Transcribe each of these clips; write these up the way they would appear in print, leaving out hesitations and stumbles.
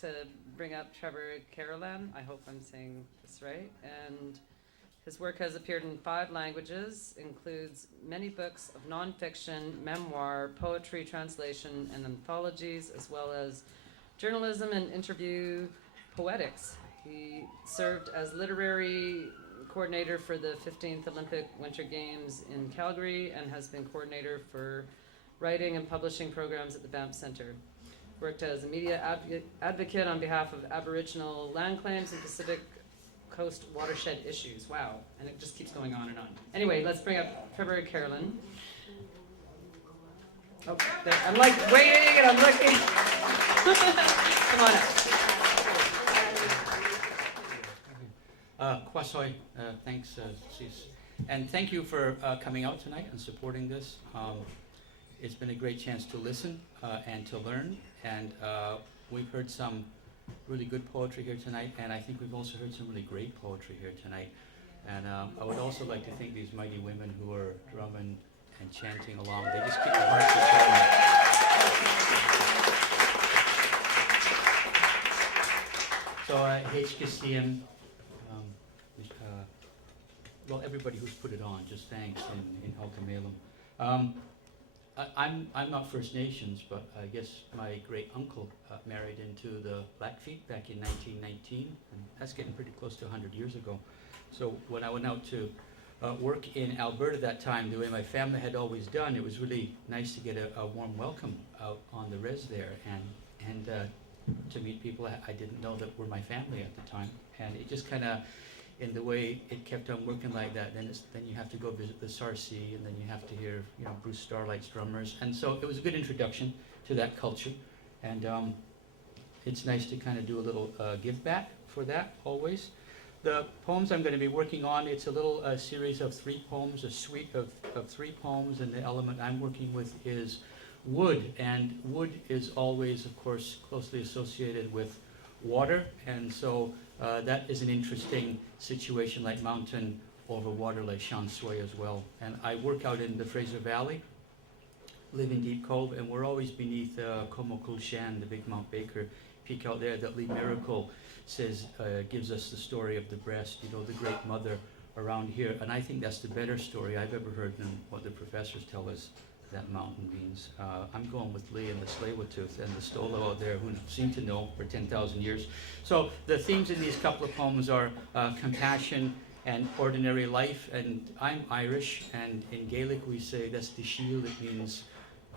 to bring up Trevor Carolan. I hope I'm saying this right. And his work has appeared in 5 languages, includes many books of nonfiction, memoir, poetry, translation, and anthologies, as well as journalism and interview poetics. He served as literary coordinator for the 15th Olympic Winter Games in Calgary and has been coordinator for writing and publishing programs at the Banff Centre. Worked as a media advocate on behalf of Aboriginal land claims and Pacific Coast watershed issues. Wow, and it just keeps going on and on. Anyway, let's bring up Trevor Carolan. Oh, there. I'm like waiting and I'm looking. Come on up. Kwasoi, thanks, Sis. And thank you for coming out tonight and supporting this. It's been a great chance to listen and to learn. And we've heard some really good poetry here tonight, and I think we've also heard some really great poetry here tonight. And I would also like to thank these mighty women who are drumming and chanting along. They just keep the hearts going. So HKCM, well, everybody who's put it on, just thanks in Halkamelum. I'm not First Nations, but I guess my great uncle married into the Blackfeet back in 1919, and that's getting pretty close to 100 years ago. So when I went out to work in Alberta that time, the way my family had always done, it was really nice to get a warm welcome out on the res there, and to meet people I didn't know that were my family at the time, and it just kind of, in the way it kept on working like that, then you have to go visit the Sarcee, and then you have to hear, Bruce Starlight's drummers, and so it was a good introduction to that culture, and it's nice to kind of do a little give back for that always. The poems I'm going to be working on, it's a little series of 3 poems, a suite of 3 poems, and the element I'm working with is wood, and wood is always, of course, closely associated with water, and so that is an interesting situation, like mountain over water, like Shan Sui as well. And I work out in the Fraser Valley, live in Deep Cove, and we're always beneath Komokul Shan, the big Mount Baker peak out there that Lee Miracle says gives us the story of the breast, the great mother around here. And I think that's the better story I've ever heard than what the professors tell us that mountain means. I'm going with Lee and the Tsleil-Waututh and the Stolo out there who seem to know for 10,000 years. So the themes in these couple of poems are compassion and ordinary life. And I'm Irish, and in Gaelic we say that's the shield. It means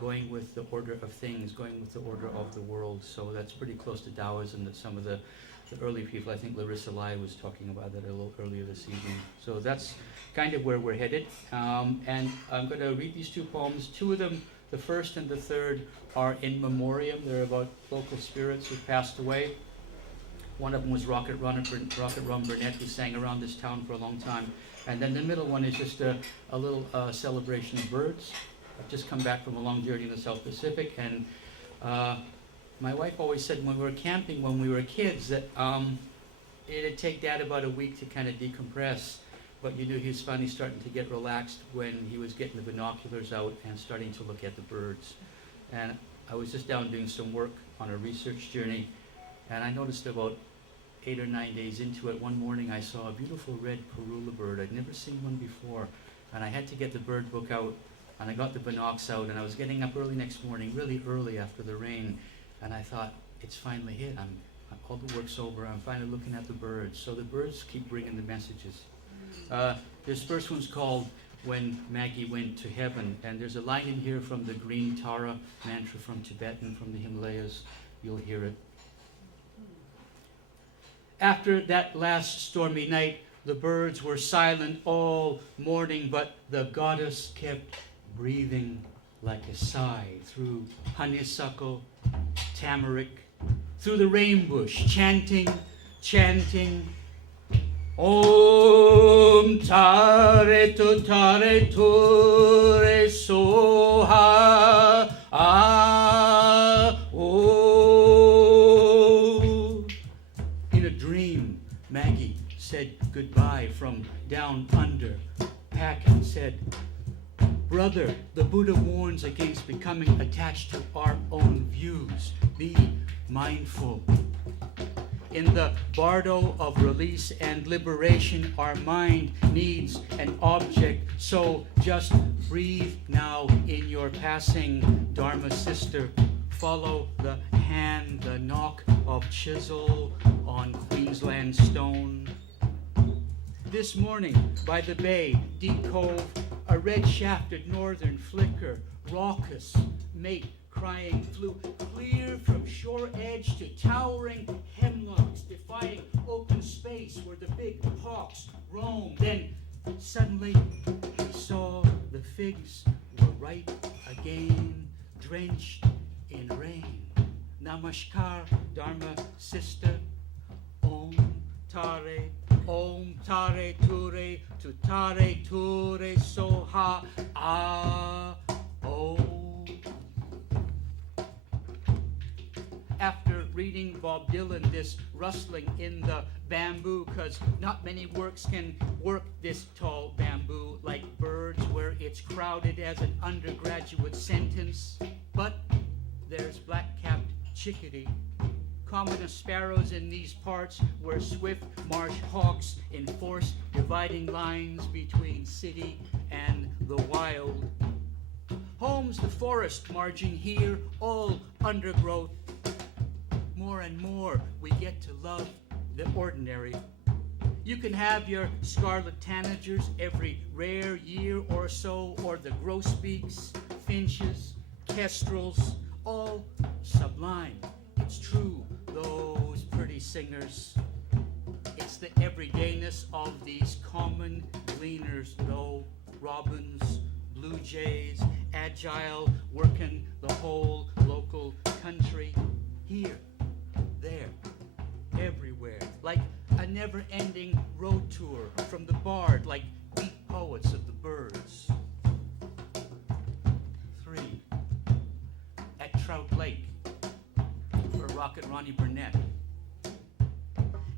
going with the order of things, going with the order of the world. So that's pretty close to Taoism that some of the early people, I think Larissa Lai was talking about that a little earlier this evening. So that's kind of where we're headed. And I'm going to read these 2 poems. 2 of them, the first and the third, are in memoriam. They're about local spirits who passed away. One of them was Rocket Ron Burnett, who sang around this town for a long time. And then the middle one is just a little celebration of birds. I've just come back from a long journey in the South Pacific, and my wife always said when we were camping when we were kids that it'd take Dad about a week to kind of decompress, but you knew he was finally starting to get relaxed when he was getting the binoculars out and starting to look at the birds. And I was just down doing some work on a research journey, and I noticed about 8 or 9 days into it, one morning I saw a beautiful red parula bird. I'd never seen one before, and I had to get the bird book out, and I got the binocs out, and I was getting up early next morning, really early after the rain, and I thought, it's finally hit. All the work's over. I'm finally looking at the birds. So the birds keep bringing the messages. This first one's called When Maggie Went to Heaven. And there's a line in here from the Green Tara mantra from Tibetan, from the Himalayas. You'll hear it. After that last stormy night, the birds were silent all morning, but the goddess kept breathing like a sigh through honeysuckle, tamarick, through the rainbush, chanting, Om tare tu re soha oh. In a dream, Maggie said goodbye from down under. Packen said, Brother, the Buddha warns against becoming attached to our own views. Be mindful. in the bardo of release and liberation, our mind needs an object. So just breathe now in your passing, Dharma sister. Follow the hand, the knock of chisel on Queensland stone. This morning, by the bay, deep cove, a red-shafted northern flicker, raucous, mate crying, flew clear from shore edge to towering hemlocks, defying open space where the big hawks roam. Then suddenly he saw the figs were ripe again, drenched in rain. Namaskar, Dharma sister. Om Tare Ture, Tutare Ture Soha Ah Om. After reading Bob Dylan, this rustling in the bamboo, 'cause not many works can work this tall bamboo like birds, where it's crowded as an undergraduate sentence. But there's black-capped chickadee, commonest sparrows in these parts, where swift marsh hawks enforce dividing lines between city and the wild. Home's the forest margin here, all undergrowth. More and more we get to love the ordinary. You can have your scarlet tanagers every rare year or so, or the grosbeaks, finches, kestrels, all sublime. It's true, those pretty singers. It's the everydayness of these common gleaners, though. Robins, blue jays, agile, working the whole local country. Here, there, everywhere, like a never-ending road tour from the bard, like beat poets of the birds. 3. At Trout Lake, for Rocket Ronnie Burnett.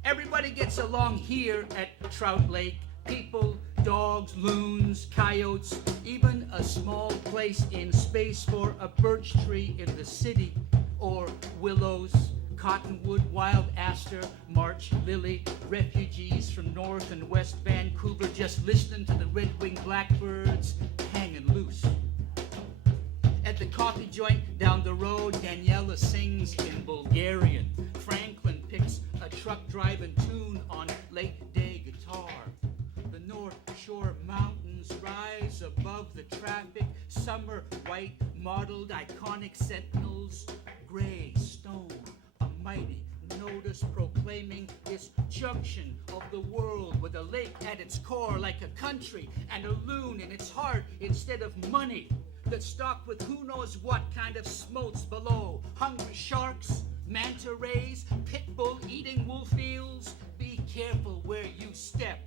Everybody gets along here at Trout Lake. People, dogs, loons, coyotes, even a small place in space for a birch tree in the city, or willows, cottonwood, wild aster, March lily, refugees from North and West Vancouver just listening to the red-winged blackbirds hanging loose. At the coffee joint down the road, Daniela sings in Bulgarian. Franklin picks a truck-driving tune on late-day guitar. The North Shore mountains rise above the traffic, summer white mottled iconic sentinels, gray stone, a mighty notice proclaiming this junction of the world with a lake at its core like a country and a loon in its heart instead of money, that's stocked with who knows what kind of smotes below. Hungry sharks, manta rays, pit bull eating wolf eels. Be careful where you step.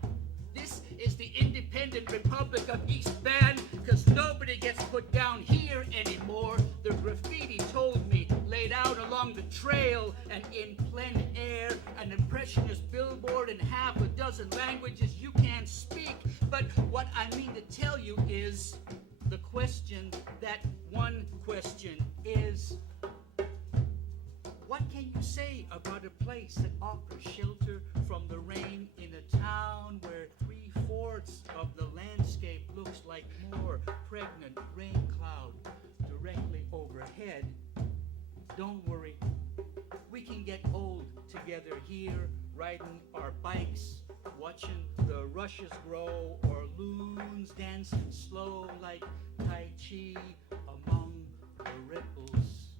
This is the independent Republic of East Van, 'cause nobody gets put down here anymore. The graffiti told me, laid out along the trail and in plein air, an impressionist billboard in half a dozen languages you can't speak. But what I mean to tell you is, the question, that one question is, what can you say about a place that offers shelter from the rain in a town where 3/4 of the landscape looks like more pregnant rain cloud directly overhead? Don't worry, we can get old together here, riding our bikes, watching the rushes grow, or loons dancing slow like Tai Chi among the ripples.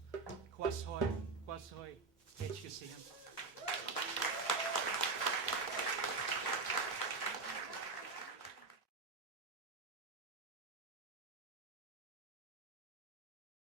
Kwashoy, kwashoy, get you see him.